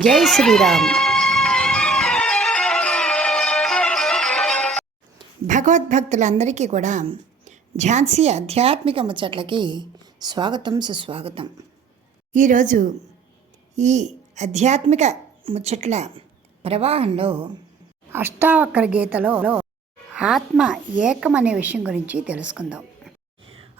జై శ్రీరామ్. భగవద్భక్తులందరికీ కూడా ఝాన్సీ ఆధ్యాత్మిక ముచ్చట్లకి స్వాగతం, సుస్వాగతం. ఈరోజు ఈ ఆధ్యాత్మిక ముచ్చట్ల ప్రవాహంలో అష్టావక్ర గీతలో ఆత్మ ఏకం అనే విషయం గురించి తెలుసుకుందాం.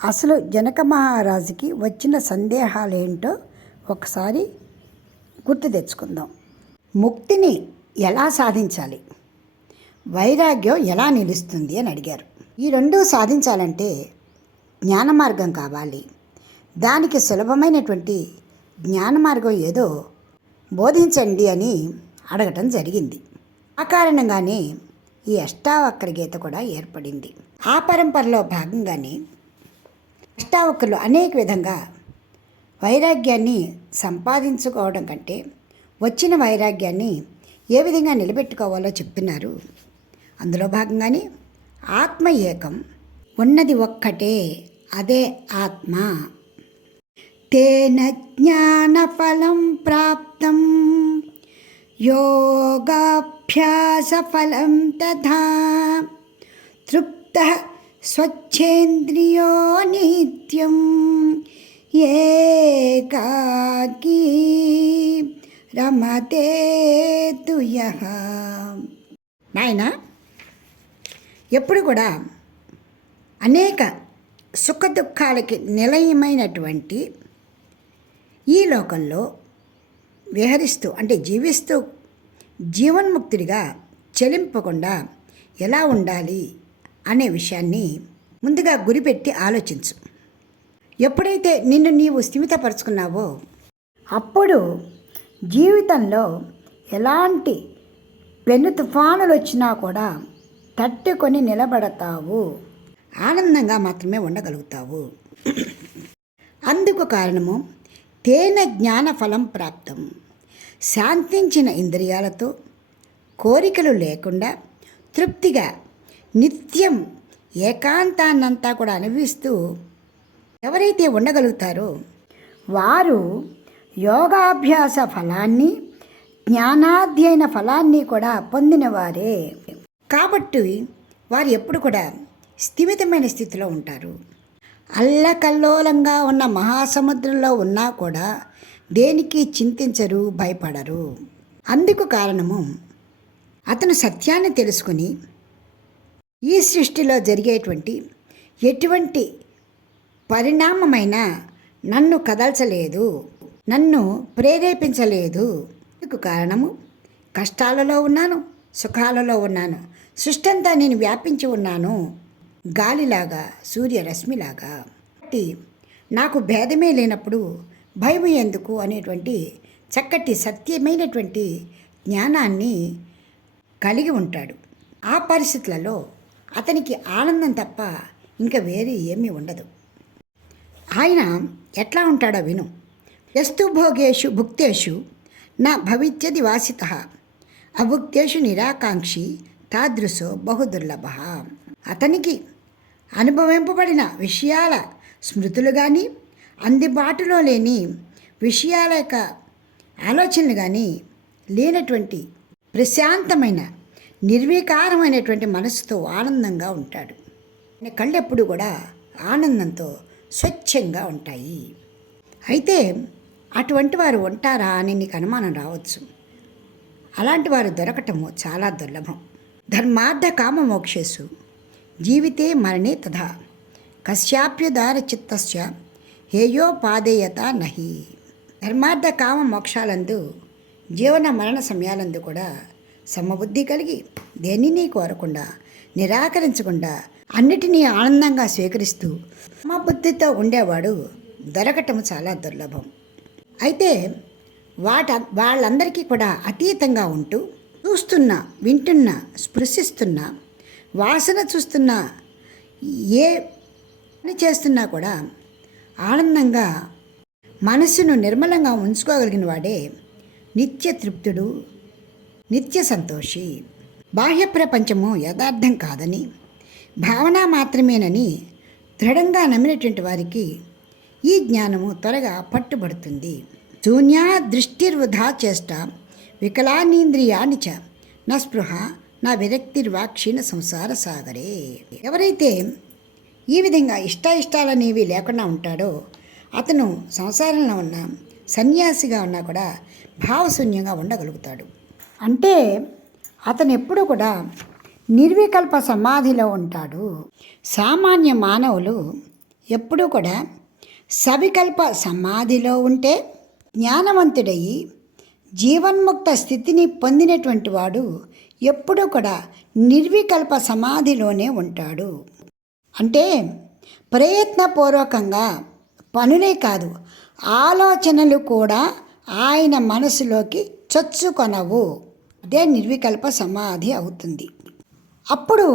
అసలు జనక మహారాజుకి వచ్చిన సందేహాలేంటో ఒకసారి గుర్తు తెచ్చుకుందాం. ముక్తిని ఎలా సాధించాలి, వైరాగ్యం ఎలా నిలుస్తుంది అని అడిగారు. ఈ రెండూ సాధించాలంటే జ్ఞాన మార్గం కావాలి. దానికి సులభమైనటువంటి జ్ఞాన మార్గం ఏదో బోధించండి అని అడగటం జరిగింది. ఆ కారణంగానే ఈ అష్టావక్ర గీత కూడా ఏర్పడింది. ఆ పరంపరలో భాగంగానే అష్టావక్రులు అనేక విధంగా వైరాగ్యాన్ని సంపాదించుకోవడం కంటే వచ్చిన వైరాగ్యాన్ని ఏ విధంగా నిలబెట్టుకోవాలో చెప్తున్నారు. అందులో భాగంగానే ఆత్మ ఏకం, ఉన్నది ఒక్కటే, అదే ఆత్మ. తేన జ్ఞానఫలం ప్రాప్తం యోగాభ్యాసఫలం తథా తృప్తః స్వచ్ఛేంద్రియో నిత్యం ఏకాకీ రమతే తు యః. నాయన, ఎప్పుడు కూడా అనేక సుఖ దుఃఖాలకి నిలయమైనటువంటి ఈ లోకంలో విహరిస్తూ అంటే జీవిస్తూ జీవన్ముక్తుడిగా చెలింపకుండా ఎలా ఉండాలి అనే విషయాన్ని ముందుగా గురిపెట్టి ఆలోచించు. ఎప్పుడైతే నిన్ను నీవు స్థిమితపరుచుకున్నావో అప్పుడు జీవితంలో ఎలాంటి పెను తుఫానులు వచ్చినా కూడా తట్టుకొని నిలబడతావు, ఆనందంగా మాత్రమే ఉండగలుగుతావు. అందుకు కారణము తేన జ్ఞాన ఫలం ప్రాప్తం. శాంతించిన ఇంద్రియాలతో కోరికలు లేకుండా తృప్తిగా నిత్యం ఏకాంతాన్నంతా కూడా అనుభవిస్తూ ఎవరైతే ఉండగలుగుతారో వారు యోగాభ్యాస ఫలాన్ని, జ్ఞానాధ్యయన ఫలాన్ని కూడా పొందినవారే. కాబట్టి వారు ఎప్పుడు కూడా స్థిమితమైన స్థితిలో ఉంటారు. అల్లకల్లోలంగా ఉన్న మహాసముద్రంలో ఉన్నా కూడా దేనికి చింతించరు, భయపడరు. అందుకు కారణము అతను సత్యాన్ని తెలుసుకుని ఈ సృష్టిలో జరిగేటువంటి ఎటువంటి పరిణామమైన నన్ను కదల్చలేదు, నన్ను ప్రేరేపించలేదు. అందుకు కారణము కష్టాలలో ఉన్నాను, సుఖాలలో ఉన్నాను, సృష్టి అంతా నేను వ్యాపించి ఉన్నాను, గాలిలాగా, సూర్యరశ్మిలాగా. కాబట్టి నాకు భేదమే లేనప్పుడు భయం ఎందుకు అనేటువంటి చక్కటి సత్యమైనటువంటి జ్ఞానాన్ని కలిగి ఉంటాడు. ఆ పరిస్థితులలో అతనికి ఆనందం తప్ప ఇంకా వేరే ఏమీ ఉండదు. ఆయన ఎట్లా ఉంటాడో విను. యస్తు భోగేషు భుక్తేషు నా భవిత్యది వాసితః అభుక్తేషు నిరాకాంక్షి తాదృశో బహుదుర్లభ. అతనికి అనుభవింపబడిన విషయాల స్మృతులు కానీ, అందుబాటులో లేని విషయాల యొక్క ఆలోచనలు కానీ లేనటువంటి ప్రశాంతమైన నిర్వికారమైనటువంటి మనసుతో ఆనందంగా ఉంటాడు. కళ్ళు ఎప్పుడు కూడా ఆనందంతో స్వచ్ఛంగా ఉంటాయి. అయితే అటువంటి వారు ఉంటారా అని నీకు అనుమానం రావచ్చు. అలాంటి వారు దొరకటము చాలా దుర్లభం. ధర్మార్థ కామ మోక్షేషు జీవితే మరణే తథా కశ్యాప్యుదార చిత్తస్య హేయోపాదేయత నహి. ధర్మార్థ కామ మోక్షాలందు జీవన మరణ సమయాలందు కూడా సమబుద్ధి కలిగి దేనిని కోరకుండా, నిరాకరించకుండా అన్నిటినీ ఆనందంగా స్వీకరిస్తూ సమబుద్ధితో ఉండేవాడు దొరకటం చాలా దుర్లభం. అయితే వాళ్ళందరికీ కూడా అతీతంగా ఉంటూ చూస్తున్నా, వింటున్నా, స్పృశిస్తున్నా, వాసన చూస్తున్నా, ఏ పని చేస్తున్నా కూడా ఆనందంగా మనసును నిర్మలంగా ఉంచుకోగలిగిన వాడే నిత్య తృప్తుడు, నిత్య సంతోషి. బాహ్య ప్రపంచము యథార్థం కాదని, భావన మాత్రమేనని దృఢంగా నమ్మినటువంటి వారికి ఈ జ్ఞానము త్వరగా పట్టుబడుతుంది. శూన్యా దృష్టిర్వృధా చేష్ట వికలానేంద్రియాని చ నా స్పృహ నా విరక్తిర్వా క్షీణ సంసార సాగరే. ఎవరైతే ఈ విధంగా ఇష్టాలనేవి లేకుండా ఉంటాడో అతను సంసారంలో ఉన్న సన్యాసిగా ఉన్నా కూడా భావశూన్యంగా ఉండగలుగుతాడు. అంటే అతను ఎప్పుడూ కూడా నిర్వికల్ప సమాధిలో ఉంటాడు. సామాన్య మానవులు ఎప్పుడూ కూడా సవికల్ప సమాధిలో ఉంటే జ్ఞానవంతుడయి జీవన్ముక్త స్థితిని పొందినటువంటి వాడు ఎప్పుడూ కూడా నిర్వికల్ప సమాధిలోనే ఉంటాడు. అంటే ప్రయత్నపూర్వకంగా పనులే కాదు, ఆలోచనలు కూడా ఆయన మనసులోకి చొచ్చుకొనవు. అదే నిర్వికల్ప సమాధి అవుతుంది. అప్పుడు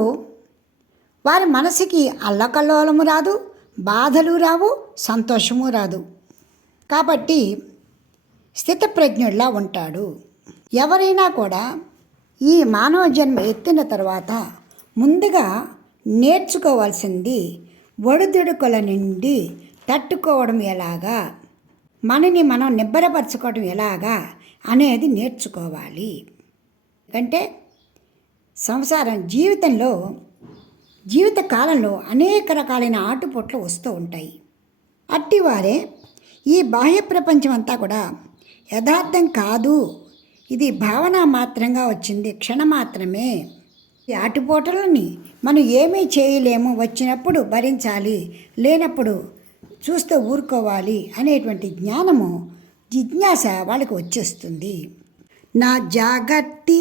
వారి మనసుకి అల్లకల్లోలము రాదు, బాధలు రావు, సంతోషము రాదు. కాబట్టి స్థితప్రజ్ఞుడిలా ఉంటాడు. ఎవరైనా కూడా ఈ మానవ జన్మ ఎత్తిన తర్వాత ముందుగా నేర్చుకోవాల్సింది ఒడిదుడుకుల నుండి తట్టుకోవడం ఎలాగా, మనని మనం నిబ్బరపరచుకోవడం ఎలాగా అనేది నేర్చుకోవాలి. ఎందుకంటే సంసారం జీవిత కాలంలో అనేక రకాలైన ఆటుపోట్లు వస్తూ ఉంటాయి. అట్టివారే ఈ బాహ్య ప్రపంచం అంతా కూడా యథార్థం కాదు, ఇది భావన మాత్రంగా వచ్చింది, క్షణమాత్రమే. ఈ ఆటుపోటలని మనం ఏమీ చేయలేము, వచ్చినప్పుడు భరించాలి, లేనప్పుడు చూస్తూ ఊరుకోవాలి అనేటువంటి జ్ఞానము, జిజ్ఞాస వాళ్ళకి వచ్చేస్తుంది. నా జాగర్తి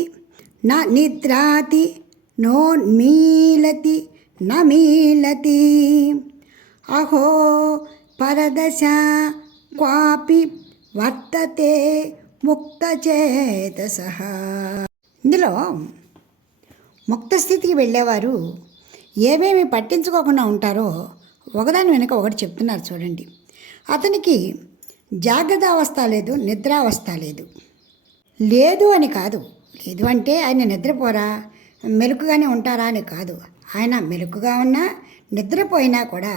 నా నిద్రాతి నోన్మీలతి నమీలతి అహో పరదశ క్వాపి వర్తతే ముక్తచేతసః. ఇందులో ముక్తస్థితికి వెళ్ళేవారు ఏమేమి పట్టించుకోకుండా ఉంటారో ఒకదాని వెనుక ఒకటి చెప్తున్నారు చూడండి. అతనికి జాగ్రత్త అవస్థ లేదు, నిద్రావస్థ లేదు. లేదు అని కాదు, లేదు అంటే ఆయన నిద్రపోరా, మెలకుగానే ఉంటారా అని కాదు. ఆయన మెలకుగా ఉన్నా నిద్రపోయినా కూడా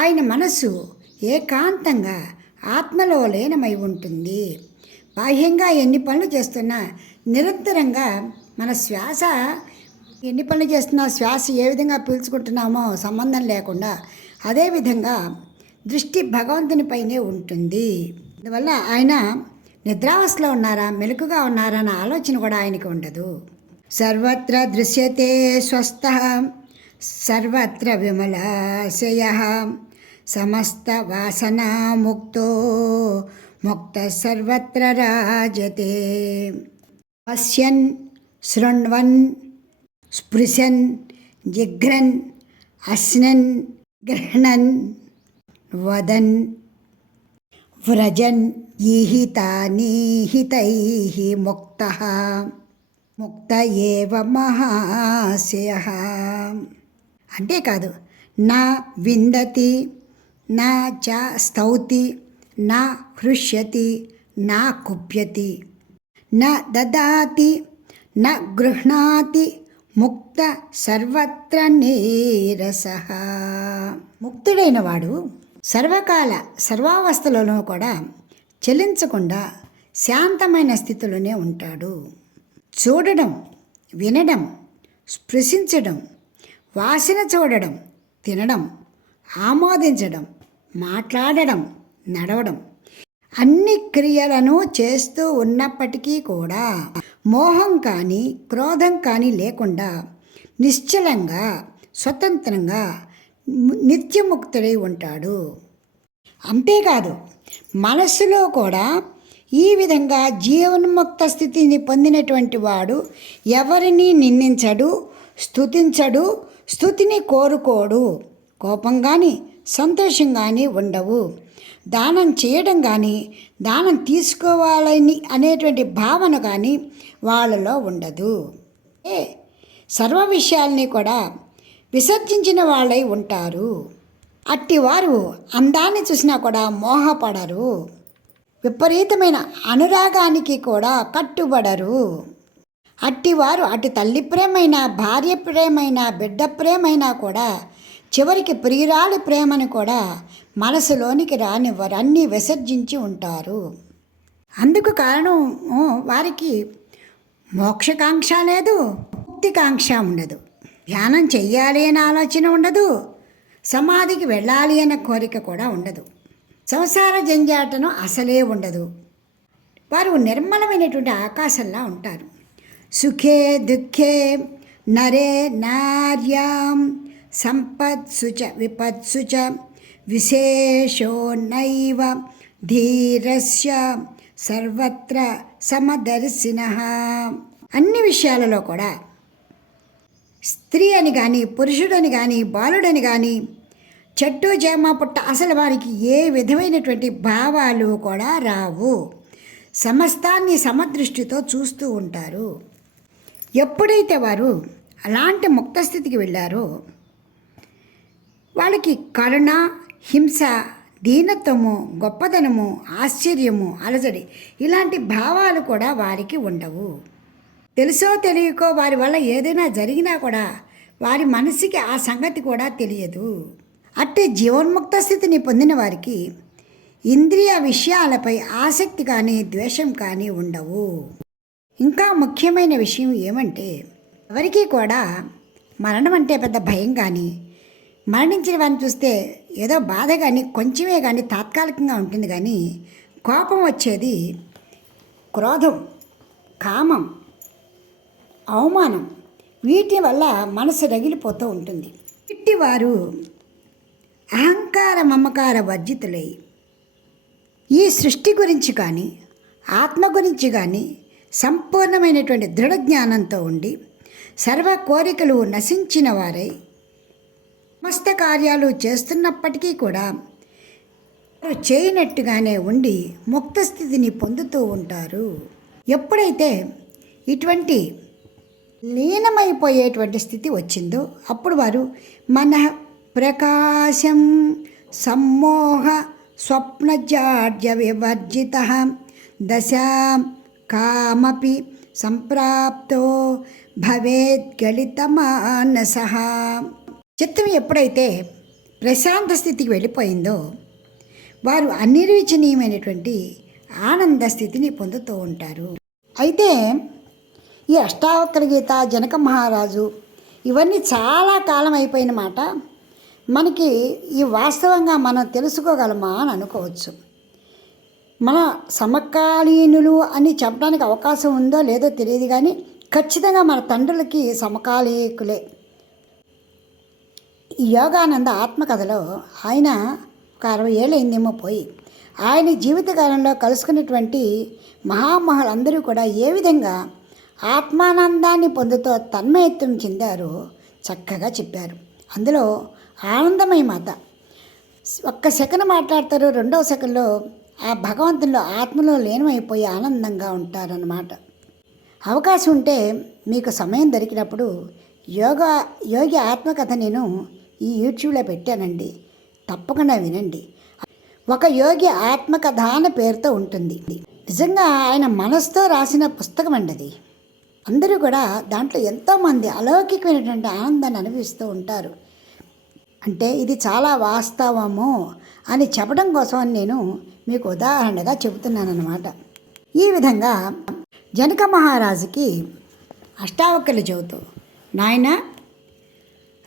ఆయన మనస్సు ఏకాంతంగా ఆత్మలో లీనమై ఉంటుంది. బాహ్యంగా ఎన్ని పనులు చేస్తున్నా నిరంతరంగా మన శ్వాస, ఎన్ని పనులు చేస్తున్నా శ్వాస ఏ విధంగా పీల్చుకుంటున్నామో సంబంధం లేకుండా అదేవిధంగా దృష్టి భగవంతునిపైనే ఉంటుంది. అందువల్ల ఆయన నిద్రావస్థలో ఉన్నారా, మెలకుగా ఉన్నారా అన్న ఆలోచన కూడా ఆయనకి ఉండదు. సర్వత్ర దృశ్యతే స్వస్థః సర్వత్ర విమలాశయః సమస్త వాసనా ముక్తో ముక్త సర్వత్ర రాజతే. పశ్యన్ శృణ్వన్ స్పృశన్ జిఘ్రన్ అశ్నన్ గృహ్ణన్ వదన్ వ్రజన్ ఈహితానీహితైః ముక్తః ముక్త ఏవ మహాశయః. అంతేకాదు, నా విందతి నా చ స్తౌతి నా హృష్యతి నా కుప్యతి నా దదాతి నా గృహ్ణాతి ముక్త సర్వత్ర నీరసః. ముక్తుడైన వాడు సర్వకాల సర్వావస్థలలో కూడా చలించకుండా శాంతమైన స్థితిలోనే ఉంటాడు. చూడడం, వినడం, స్పృశించడం, వాసన చూడడం, తినడం, ఆమోదించడం, మాట్లాడడం, నడవడం అన్ని క్రియలను చేస్తూ ఉన్నప్పటికీ కూడా మోహం కానీ క్రోధం కానీ లేకుండా నిశ్చలంగా స్వతంత్రంగా నిత్యముక్తుడై ఉంటాడు. అంతేకాదు, మనస్సులో కూడా ఈ విధంగా జీవన్ముక్త స్థితిని పొందినటువంటి వాడు ఎవరిని నిందించడు, స్తుతించడు, స్తుతిని కోరుకోడు. కోపం కానీ సంతోషం కానీ ఉండవు. దానం చేయడం కానీ దానం తీసుకోవాలని అనేటువంటి భావన కానీ వాళ్ళలో ఉండదు. సర్వ విషయాల్ని కూడా విసర్జించిన వాళ్ళై ఉంటారు. అట్టివారు అందాన్ని చూసినా కూడా మోహపడరు, విపరీతమైన అనురాగానికి కూడా కట్టుబడరు. అట్టివారు అటు తల్లి ప్రేమైనా, భార్య ప్రేమైనా, బిడ్డ ప్రేమైనా కూడా చివరికి ప్రియురాలి ప్రేమను కూడా మనసులోనికి రానివ్వరు, అన్నీ విసర్జించి ఉంటారు. అందుకు కారణం వారికి మోక్షకాంక్ష లేదు, ముక్తికాంక్ష ఉండదు, ధ్యానం చెయ్యాలి అనే ఆలోచన ఉండదు, సమాధికి వెళ్ళాలి అన్న కోరిక కూడా ఉండదు, సంసార జంజాటను అసలే ఉండదు. వారు నిర్మలమైనటువంటి ఆకాశంలా ఉంటారు. సుఖే దుఃఖే నరే నార్యాం సంపత్సు చ విపత్సు చ విశేషో నైవ ధీరస్య సర్వత్ర సమదర్శినః. అన్ని విషయాలలో కూడా స్త్రీ అని కానీ, పురుషుడని కానీ, బాలుడని కానీ, చెట్టు చేమ పుట్ట అసలు వారికి ఏ విధమైనటువంటి భావాలు కూడా రావు. సమస్తాన్ని సమదృష్టితో చూస్తూ ఉంటారు. ఎప్పుడైతే వారు అలాంటి ముక్త స్థితికి వెళ్ళారో వాళ్ళకి కరుణ, హింస, దీనత్వము, గొప్పదనము, ఆశ్చర్యము, అలజడి ఇలాంటి భావాలు కూడా వారికి ఉండవు. తెలుసో తెలియకో వారి వల్ల ఏదైనా జరిగినా కూడా వారి మనసుకి ఆ సంగతి కూడా తెలియదు. అట్టి జీవన్ముక్త స్థితిని పొందిన వారికి ఇంద్రియ విషయాలపై ఆసక్తి కానీ ద్వేషం కానీ ఉండవు. ఇంకా ముఖ్యమైన విషయం ఏమంటే ఎవరికీ కూడా మరణం అంటే పెద్ద భయం కానీ, మరణించిన వారిని చూస్తే ఏదో బాధ కానీ, కొంచెమే కానీ తాత్కాలికంగా ఉంటుంది. కానీ కోపం వచ్చేది క్రోధం, కామం, అవమానం వీటి వల్ల మనసు రగిలిపోతూ ఉంటుంది. ఇట్టివారు అహంకార మమకార వర్జితులై ఈ సృష్టి గురించి కానీ, ఆత్మ గురించి కానీ సంపూర్ణమైనటువంటి దృఢ జ్ఞానంతో ఉండి సర్వ కోరికలు నశించిన వారై సమస్త కార్యాలు చేస్తున్నప్పటికీ కూడా వారు చేయనట్టుగానే ఉండి ముక్త స్థితిని పొందుతూ ఉంటారు. ఎప్పుడైతే ఇటువంటి లీనమైపోయేటువంటి స్థితి వచ్చిందో అప్పుడు వారు మన ప్రకాశం సమ్మోహ స్వప్నజాడ్య వివర్జిత దశాం కామపి సంప్రాప్తో భవేత్ గళిత మానసః. చిత్తం ఎప్పుడైతే ప్రశాంత స్థితికి వెళ్ళిపోయిందో వారు అనిర్వచనీయమైనటువంటి ఆనంద స్థితిని పొందుతూ ఉంటారు. అయితే ఈ అష్టావక్ర గీత, జనక మహారాజు ఇవన్నీ చాలా కాలం అయిపోయిన మాట. మనకి ఈ వాస్తవంగా మనం తెలుసుకోగలమా అని అనుకోవచ్చు. మన సమకాలీనులు అని చెప్పడానికి అవకాశం ఉందో లేదో తెలియదు, కానీ ఖచ్చితంగా మన తండ్రులకి సమకాలీకులే. ఈ యోగానంద ఆత్మకథలో ఆయన ఒక 60 ఏళ్ళు అయిందేమో పోయి, ఆయన జీవితకాలంలో కలుసుకున్నటువంటి మహామహులందరూ కూడా ఏ విధంగా ఆత్మానందాన్ని పొందుతూ తన్మయత్వం చెందారో చక్కగా చెప్పారు. అందులో ఆనందమయ మాత ఒక్క సెకండ్ మాట్లాడతారు, రెండవ సెకండ్లో ఆ భగవంతునిలో ఆత్మలో లీనమైపోయి ఆనందంగా ఉంటారన్నమాట. అవకాశం ఉంటే మీకు సమయం దొరికినప్పుడు యోగి ఆత్మకథ నేను ఈ యూట్యూబ్లో పెట్టానండి, తప్పకుండా వినండి. ఒక యోగి ఆత్మకథ అనే పేరుతో ఉంటుంది. నిజంగా ఆయన మనసుతో రాసిన పుస్తకం అండి అది. అందరూ కూడా దాంట్లో ఎంతోమంది అలౌకికమైనటువంటి ఆనందాన్ని అనుభవిస్తూ ఉంటారు. అంటే ఇది చాలా వాస్తవము అని చెప్పడం కోసం నేను మీకు ఉదాహరణగా చెబుతున్నాను అన్నమాట. ఈ విధంగా జనక మహారాజుకి అష్టావక్రులు చెబుతూ, నాయన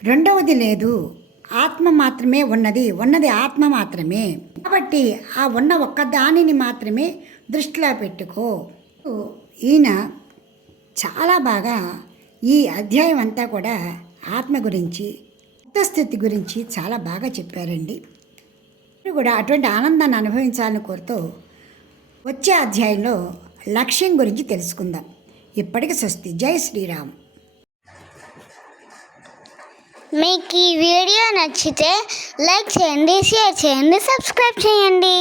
రెండవది లేదు, ఆత్మ మాత్రమే ఉన్నది ఆత్మ మాత్రమే, కాబట్టి ఆ ఉన్న ఒక్క దానిని మాత్రమే దృష్టిలో పెట్టుకో. ఈయన చాలా బాగా ఈ అధ్యాయం అంతా కూడా ఆత్మ గురించి, స్థితి గురించి చాలా బాగా చెప్పారండి. మీరు కూడా అటువంటి ఆనందాన్ని అనుభవించాలని కోరుతూ వచ్చే అధ్యాయంలో లక్ష్యం గురించి తెలుసుకుందాం. ఇప్పటికి స్వస్తి. జై శ్రీరామ్. మీకు ఈ వీడియో నచ్చితే లైక్ చేయండి, షేర్ చేయండి, సబ్స్క్రైబ్ చేయండి.